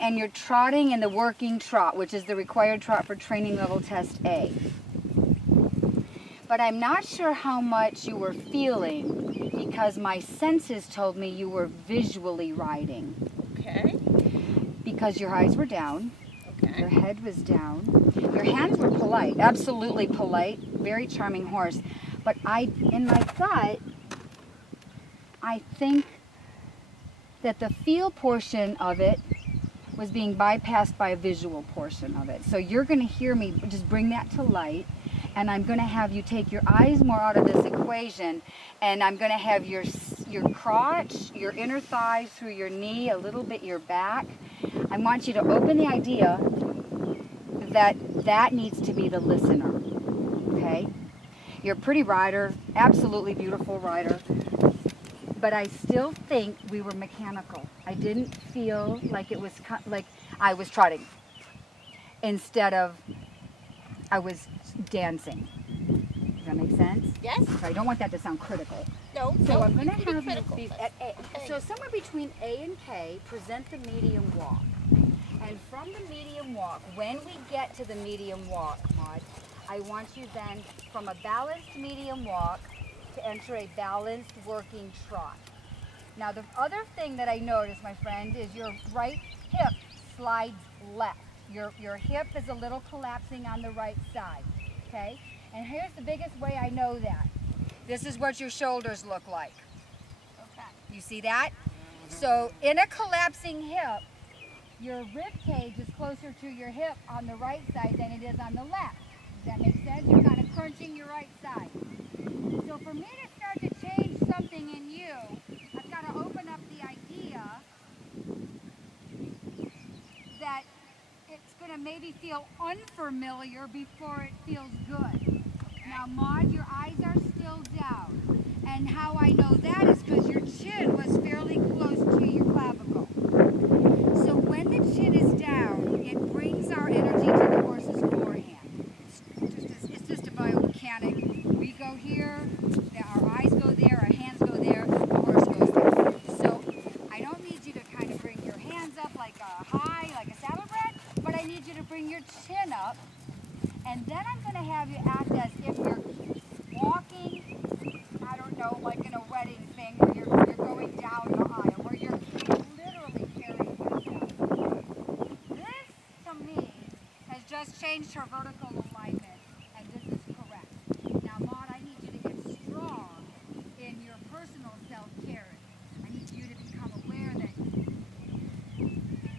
and you're trotting in the working trot, which is the required trot for training level test A. But I'm not sure how much you were feeling because my senses told me you were visually riding. Okay. Because your eyes were down, Okay. your head was down, your hands were polite, absolutely polite, very charming horse. But in my gut, I think that the feel portion of it was being bypassed by a visual portion of it. So you're going to hear me just bring that to light, and I'm going to have you take your eyes more out of this equation, and I'm going to have your crotch, your inner thighs through your knee, a little bit your back. I want you to open the idea that that needs to be the listener, okay? You're a pretty rider, absolutely beautiful rider, but I still think we were mechanical. I didn't feel like it was like I was trotting instead of I was dancing. Does that make sense? Yes. So I don't want that to sound critical. No. So no, I'm going to you can have be you critical. be That's at A. okay. So somewhere between A and K, present the medium walk. And from the medium walk, when we get to the medium walk, Maud, I want you then, from a balanced medium walk, to enter a balanced working trot. Now the other thing that I noticed, my friend, is your right hip slides left. Your hip is a little collapsing on the right side, okay? And here's the biggest way I know that. This is what your shoulders look like. Okay. You see that? So in a collapsing hip, your rib cage is closer to your hip on the right side than it is on the left. Does that make sense? You're kind of crunching your right side. So for me to start to change something in you, I've got to open up the idea that it's going to maybe feel unfamiliar before it feels good. Now, Maud, your eyes are still down. And how I know that is because your chin was fairly close to your clavicle. So when the chin is down, it brings our energy to the horse's forehand. It's just a biomechanic. We go here, our eyes go there, our hands go there, the horse goes there. So I don't need you to kind of bring your hands up like a high, like a saddlebred, but I need you to bring your chin up. And then I'm going to have you act as if you're walking, I don't know, like in a wedding thing where you're going down the aisle, where you're literally carrying yourself. This, to me, has just changed her vertical alignment, and this is correct. Now, Maud, I need you to get strong in your personal self-caring. I need you to become aware that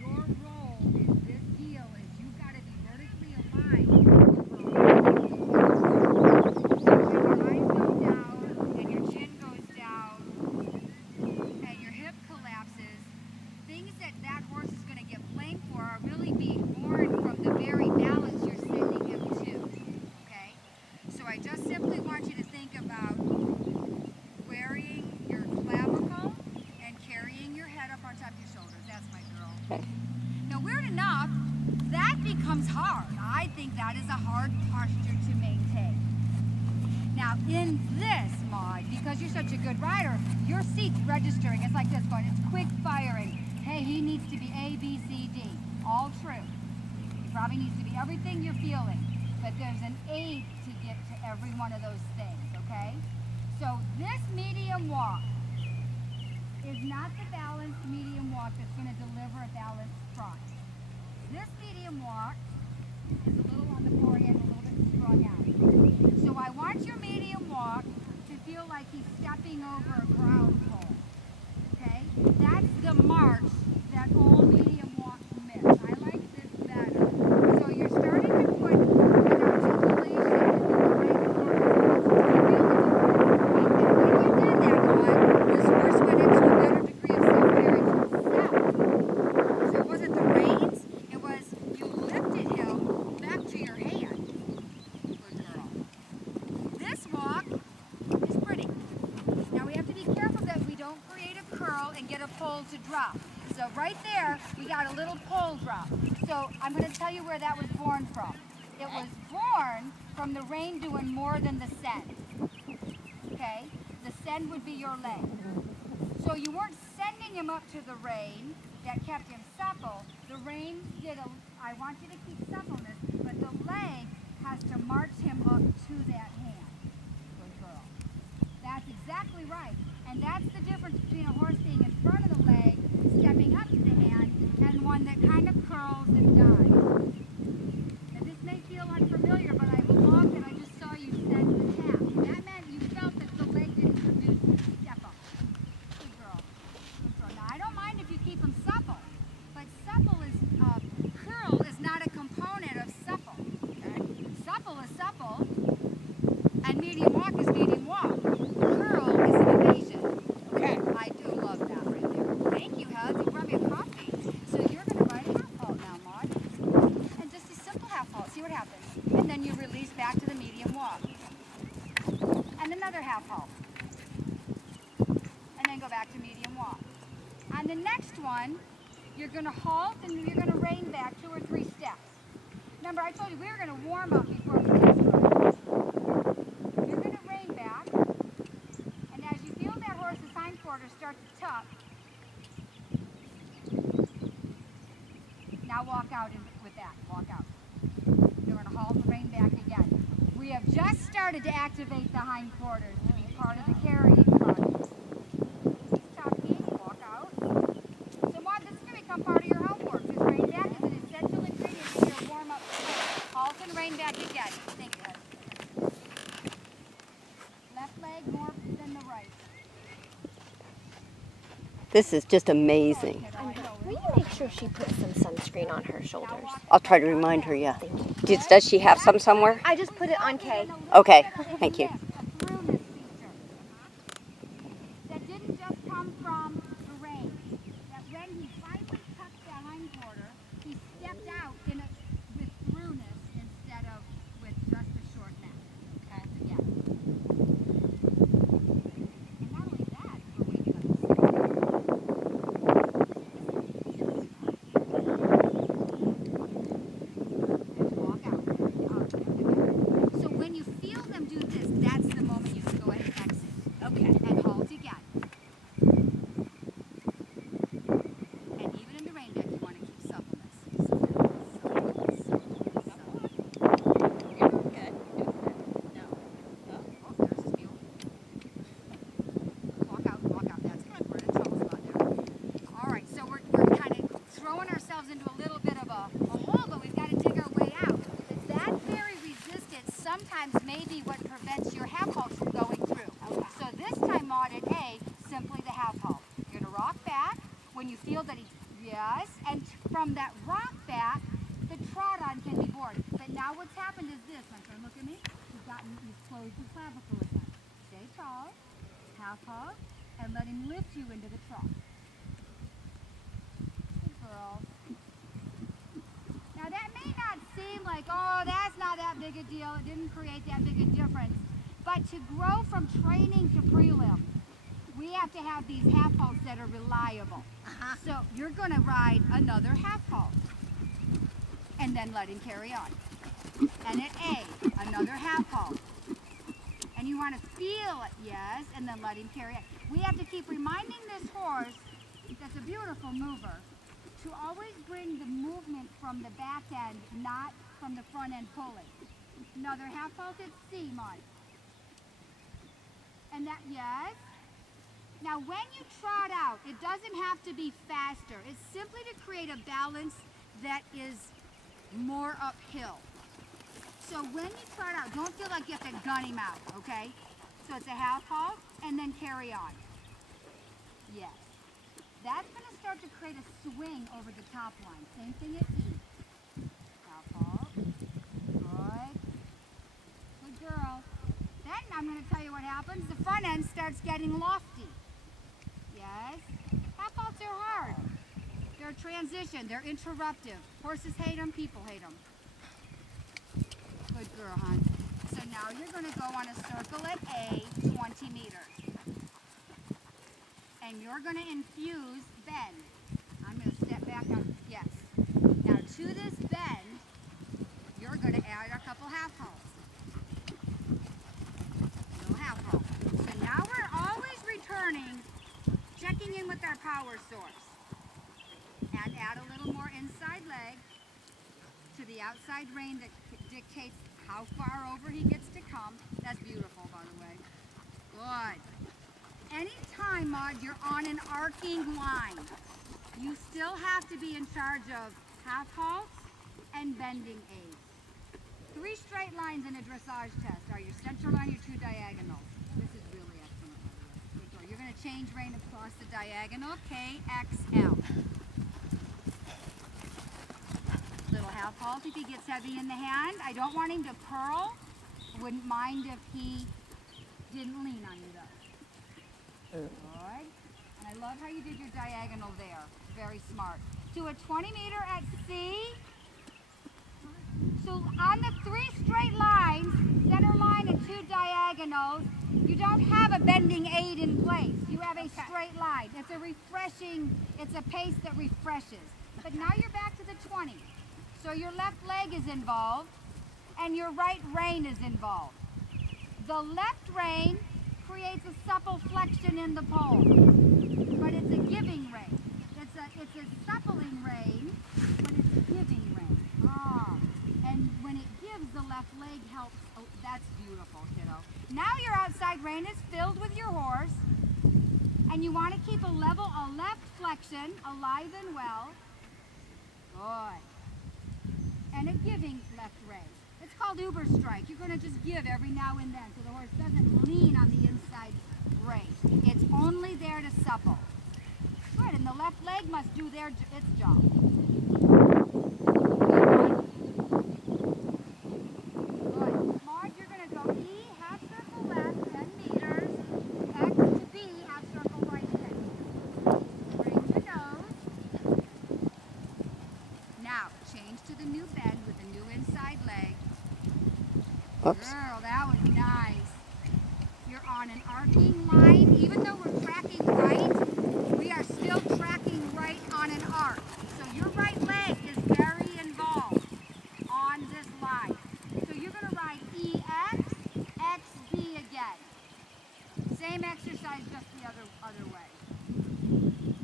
your role in this deal is you've got to be vertically aligned. Becomes hard. I think that is a hard posture to maintain. Now in this, Maud, because you're such a good rider, your seat's registering. It's like this going, it's quick firing. Hey, he needs to be A, B, C, D. All true. He probably needs to be everything you're feeling, but there's an aid to get to every one of those things, okay? So this medium walk is not the balanced medium walk that's going to deliver a balanced trot. This medium walk is a little on the forehand, a little bit strung out. So I want your medium walk to feel like he's stepping over a ground pole. Okay? That's the march that all medium walks miss. I like this better. So you're starting to put an articulation in the right corner. And when you did that one, this horse went into a better degree of self-carriage himself. So it wasn't the reins. You lifted him back to your hand. Good girl. This walk is pretty. Now we have to be careful that we don't create a curl and get a pull to drop. So right there, we got a little pull drop. So I'm going to tell you where that was born from. It was born from the rein doing more than the send. Okay? The send would be your leg. So you weren't sending him up to the rein that kept him supple. The rein I want you to keep suppleness, but the leg has to march him up to that hand. Good girl. That's exactly right. And that's the difference between a horse being in front of the leg, stepping up to the hand, and one that kind of curls and dives. Now this may feel unfamiliar, but I looked and I just saw you send the tap. That meant you felt that the leg didn't produce step up. Good girl. Good girl. Now I don't mind if you keep them supple, but curl is not a component of supple. Okay? Supple is supple, and medium walk is medium walk. Curl is an evasion. Okay. I do love that right there. Thank you, Hud. You brought me a coffee. So you're going to ride a half halt now, Maud. And just a simple half halt. See what happens. And then you release back to the medium walk. And another half halt. And then go back to medium walk. On the next one, you're going to halt and you're going to rein back 2 or 3 steps. Remember, I told you we were going to warm up before we did this ride. You're going to rein back. And as you feel that horse's hindquarters start to tuck, now walk out with that. Walk out. You're going to halt and rein back again. We have just started to activate the hindquarters to be part of the carrying process. Walk out. So Maud, this is going to become part of your homework. This rein back is an essential ingredient in your warm-up. Halt and rein back again. Think of it. Left leg more than the right. This is just amazing. Will you make sure she puts some sunscreen on her shoulders? I'll try to remind her, yeah. Does she have some somewhere? I just put it on Kay. Okay, thank you. That didn't just come from the rein. That when he finally tucked that hindquarter, he stepped out with throughness instead of with just a short neck. Okay? Yeah. And not only that, we're waiting on walk out. So when you feel them do this, that's the moment you can go ahead and exit. Okay. And halt again. And even in the rein back, you want to keep suppleness. Good. No. Oh, there's his mule. Walk out. That's good. We're in a trouble spot there. All right, so we're kind of throwing ourselves into a little bit of a hole, but we've got to dig our way out. That very resistance sometimes may be what prevents your half halt from going through. Okay. So this time, Maud, at A, simply the half halt. You're going to rock back when you feel that yes, and from that rock back, the trot on can be bored. But now what's happened is this, my friend, look at me. You've closed the clavicle again. Stay tall, half halt, and let him lift you into the trot. Good girl. Now that may not seem like, oh, that's not that big a deal. It didn't create that big a difference. But to grow from training to prelim, we have to have these half halts that are reliable. So you're going to ride another half halt and then let him carry on. And at A, another half halt. And you want to feel it, yes, and then let him carry on. We have to keep reminding this horse, that's a beautiful mover, to always bring the movement from the back end, not from the front end pulling. Another half halt at C, Maud. And that, yes. Now when you trot out, it doesn't have to be faster. It's simply to create a balance that is more uphill. So when you trot out, don't feel like you have to gun him out, okay? So it's a half halt and then carry on. Yes. That's going to start to create a swing over the top line. Same thing at E. Half halt. Good. Good girl. Then I'm going to tell you what happens. The front end starts getting lofty. Yes. Half halts are hard. They're a transition. They're interruptive. Horses hate them. People hate them. Good girl, hon. So now you're going to go on a circle at A, 20 meters. And you're going to infuse bend. I'm going to step back up. Yes. Now to this bend, you're going to add a couple half halts. No half halt. So now we're always returning, checking in with our power source. And add a little more inside leg. the outside rein that dictates how far over he gets to come. That's beautiful, by the way. Good. Anytime, Maud, you're on an arcing line, you still have to be in charge of half halts and bending aids. 3 straight lines in a dressage test are your center line, your 2 diagonals. This is really excellent, by the way. Good girl. You're going to change rein across the diagonal, KXL. Little half halt if he gets heavy in the hand. I don't want him to curl. Wouldn't mind if he didn't lean on you though. Good. And I love how you did your diagonal there. Very smart. To a 20 meter at C. So on the 3 straight lines, center line and 2 diagonals, you don't have a bending aid in place. You have a straight line. It's a refreshing, it's a pace that refreshes. But now you're back to the 20. So your left leg is involved and your right rein is involved. The left rein creates a supple flexion in the pole, but it's a giving rein. It's a suppling rein, but it's a giving rein. And when it gives, the left leg helps. Oh, that's beautiful, kiddo. Now your outside rein is filled with your horse, and you want to keep a left flexion alive and well. Good. And a giving left rein. It's called Uber strike. You're going to just give every now and then so the horse doesn't lean on the inside rein. It's only there to supple. Good, and the left leg must do its job. Good. Maud, you're going to go E, half circle left, 10 meters, X to B, half circle right, 10 meters. Bring the nose. Now, change to the new bend with the new inside leg. Oops. Girl, that was nice. You're on an arcing line. Even though we're tracking right, we are still tracking right on an arc. So your right leg is very involved on this line. So you're going to ride EX, XB again. Same exercise, just the other way.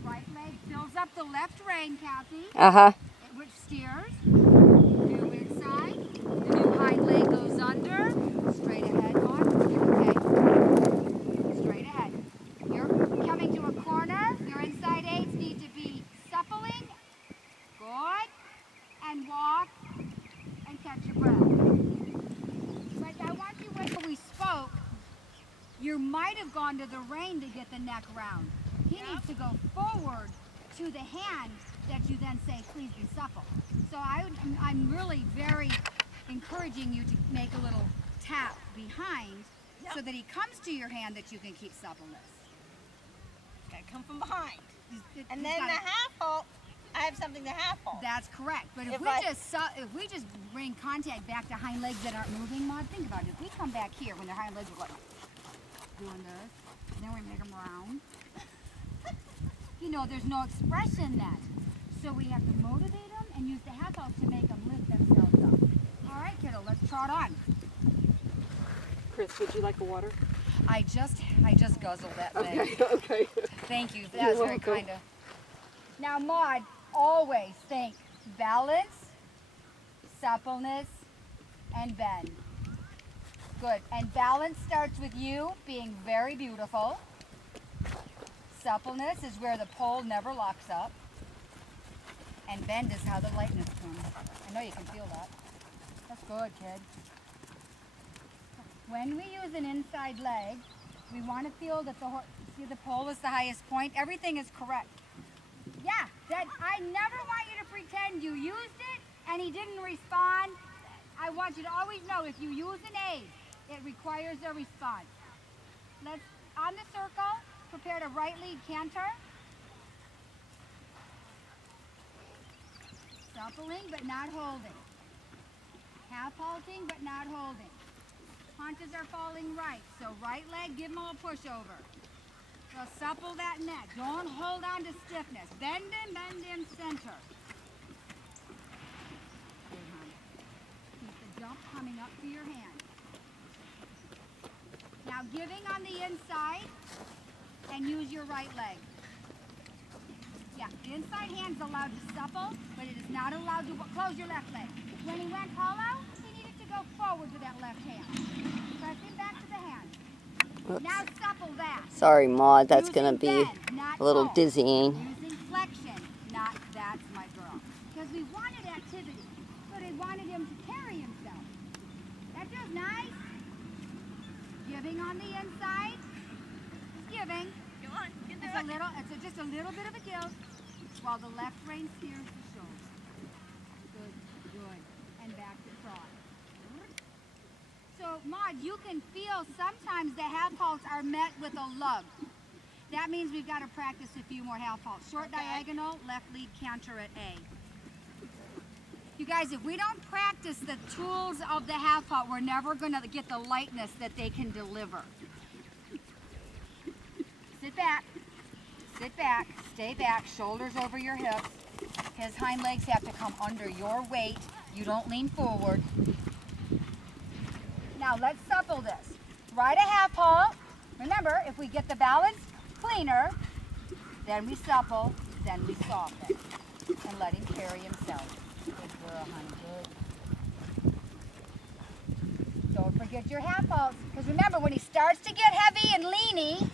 Right leg fills up the left rein, Kathy, Uh-huh. which steers. New inside. The new hind leg goes under. Straight ahead, on. Okay. Straight ahead. You're coming to a corner. Your inside aids need to be suppling. Good. And walk. And catch your breath. But I want you, when we spoke, you might have gone to the rein to get the neck round. He needs to go forward to the hand that you then say, please be supple. So I'm really very encouraging you to make a little tap behind so that he comes to your hand that you can keep suppleness. Gotta come from behind. And He's then got the it. half halt, I have something to half halt. That's correct. But if we just bring contact back to hind legs that aren't moving, Maud, think about it. If we come back here when their hind legs are like doing this, and then we make them round, you know, there's no expression then. So we have to motivate them and use the half halt to make them lift themselves up. All right, kiddo, let's trot on. Chris, would you like a water? I just guzzled that thing. Okay, okay. Thank you. That You're was very welcome. kind of. Now, Maud, always think balance, suppleness, and bend. Good. And balance starts with you being very beautiful. Suppleness is where the pole never locks up. And bend is how the lightness comes. I know you can feel that. That's good, kid. When we use an inside leg, we want to feel that the horse, see the pole is the highest point. Everything is correct. Yeah, that I never want you to pretend you used it and he didn't respond. I want you to always know if you use an aid, it requires a response. Let's, on the circle, prepare to right lead canter. Suppling but not holding. Half halting but not holding. Haunches are falling right, so right leg, give them a little push over. So supple that neck. Don't hold on to stiffness. Bend in, center. Keep the jump coming up to your hand. Now giving on the inside and use your right leg. Yeah, the inside hand's allowed to supple, but it is not allowed to close your left leg. When he went hollow, he needed to go forward with that left hand. Press him back to the hand. Oops. Now supple that. Sorry, Maud. That's Using going to be bend, not a little pull. dizzying. Using flexion, not that's my girl. Because we wanted activity, but we wanted him to carry himself. That feels nice. Giving on the inside. Giving. Come on, get It's a little. It's just a little bit of a give, while the left rein steers the shoulder. Good, good, and back to trot. So, Maud, you can feel sometimes the half halts are met with a lug. That means we've got to practice a few more half halts. Short diagonal, left lead canter at A. You guys, if we don't practice the tools of the half halt, we're never going to get the lightness that they can deliver. Sit back, stay back, shoulders over your hips. His hind legs have to come under your weight. You don't lean forward. Now let's supple this. Ride a half halt. Remember, if we get the balance cleaner, then we supple, then we soften. And let him carry himself. Good girl, honey, good. Don't forget your half halts, because remember, when he starts to get heavy and leany,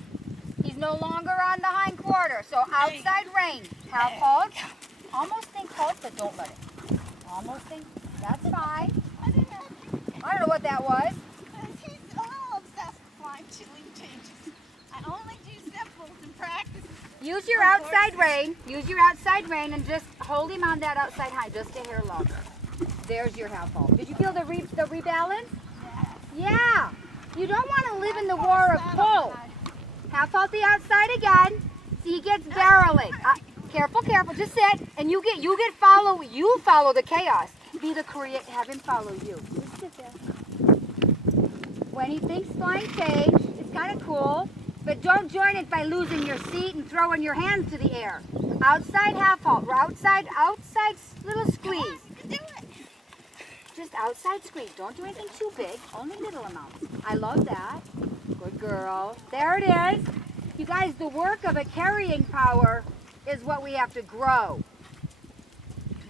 he's no longer on the hind quarter. So outside rein, half halt. Almost think halt, but don't let it. Almost think, that's fine. I don't know what that was. He's a little obsessed with flying chilling changes. I only do simples in practice. Use your outside rein. Use your outside rein and just hold him on that outside hind just a hair longer. There's your half halt. Did you feel the rebalance? Yeah. You don't want to live in the war of pull. Half halt the outside again. See, he gets barreling. Careful, careful. Just sit, and you follow. You follow the chaos. Be the create. Have him follow you. Just sit there. When he thinks flying cage, it's kind of cool, but don't join it by losing your seat and throwing your hands to the air. Outside half halt. Outside little squeeze. Do it. Just outside squeeze. Don't do anything too big. Only little amounts. I love that. Good girl. There it is. You guys, the work of a carrying power is what we have to grow.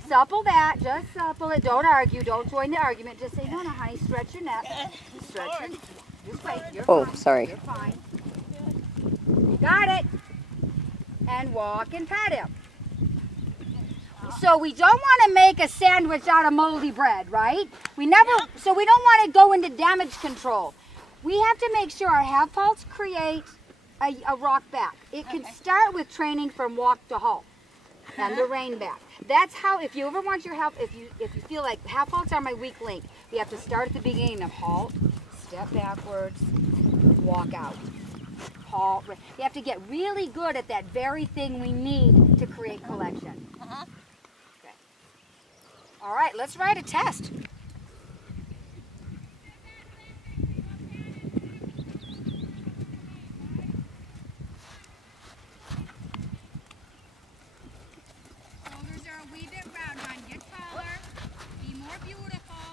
Supple that. Just supple it. Don't argue. Don't join the argument. Just say, no, honey, stretch your neck. Stretch your neck. Just wait. You're Oh, fine. sorry. You're fine. You got it. And walk and pat him. So we don't want to make a sandwich out of moldy bread, right? So we don't want to go into damage control. We have to make sure our half halts create a rock back. It can start with training from walk to halt and the rein back. That's how, if you ever want your half, if you feel like half halts are my weak link, we have to start at the beginning of halt, step backwards, walk out. Halt. You have to get really good at that very thing we need to create collection. Okay. All right, let's write a test. Shoulders are a wee bit round, hon. Get taller. Be more beautiful.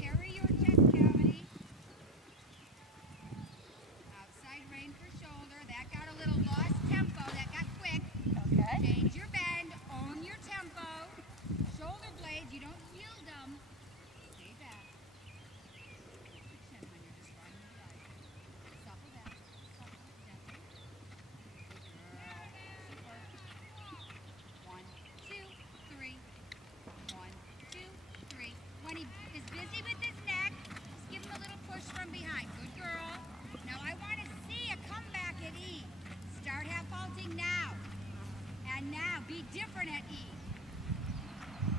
Carry your chest cavity. Outside rein for shoulder. That got a little lost tempo. That got quick. Okay. Change your bend. Own your tempo. Shoulder blades, you don't yield them. Stay back. Lift your chin when you're just riding the bike. Supple that. Supple gently. Good girl. Super. 1, 2, 3. 1, 2, 3. When he is busy with his neck, just give him a little push from behind. Good girl. Now I want to see a comeback at E. Start half halting now. And now be different at E.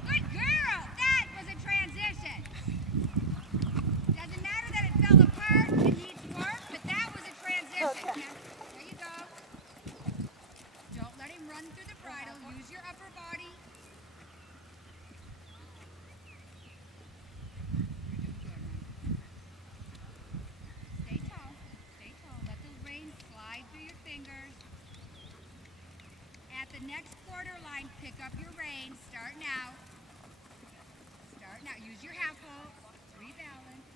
Good girl. That was a transition. Doesn't matter that it fell apart and needs work, but that was a transition. Okay. Now, there you go. Don't let him run through the bridle. Use your upper body. You're doing good, honey. Stay tall. Stay tall. Let the reins slide through your fingers. At the next quarter line, pick up your reins. Start now. Start now. Use your half halt. Rebalance.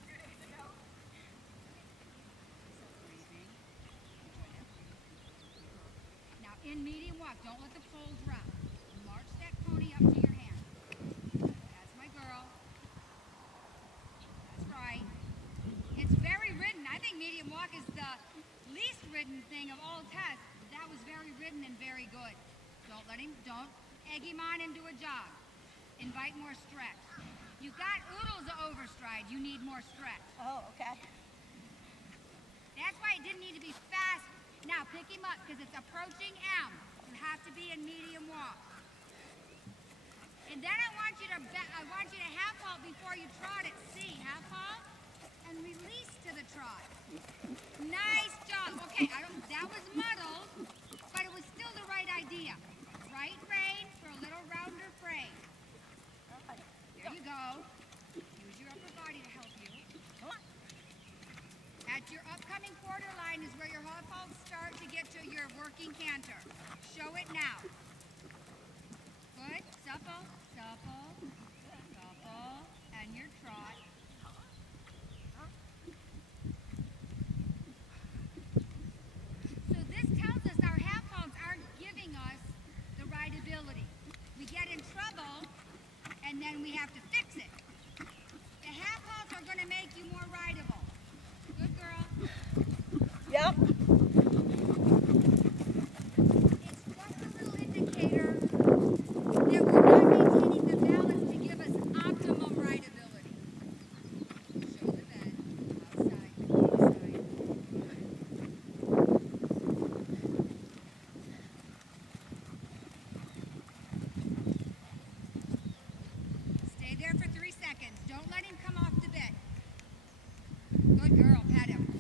Breathing. Now in medium walk, don't let the poles drop. ridden thing of all tests. That was very ridden and very good. Don't egg him on into a jog. Invite more stretch. You got oodles of overstride. You need more stretch. Oh, okay. That's why it didn't need to be fast. Now pick him up because it's approaching M. You have to be in medium walk. And then I want you to half halt before you trot at C. Half halt and release to the trot. Nice job. Okay, that was muddled, but it was still the right idea. Right rein for a little rounder frame. There you go. Use your upper body to help you. Come on. At your upcoming quarter line is where your half halts start to get to your working canter. Show it now. Good. Supple, supple, supple, and your trot. So this tells us our half halts aren't giving us the rideability. We get in trouble, and then we have to fix it. The half halts are going to make you more rideable. Good girl. Yep. It's just a little indicator that we're not maintaining the balance to give us optimum rideability. Show the bed. Outside, inside. Stay there for 3 seconds. Don't let him come off the bed. Good girl, pet him.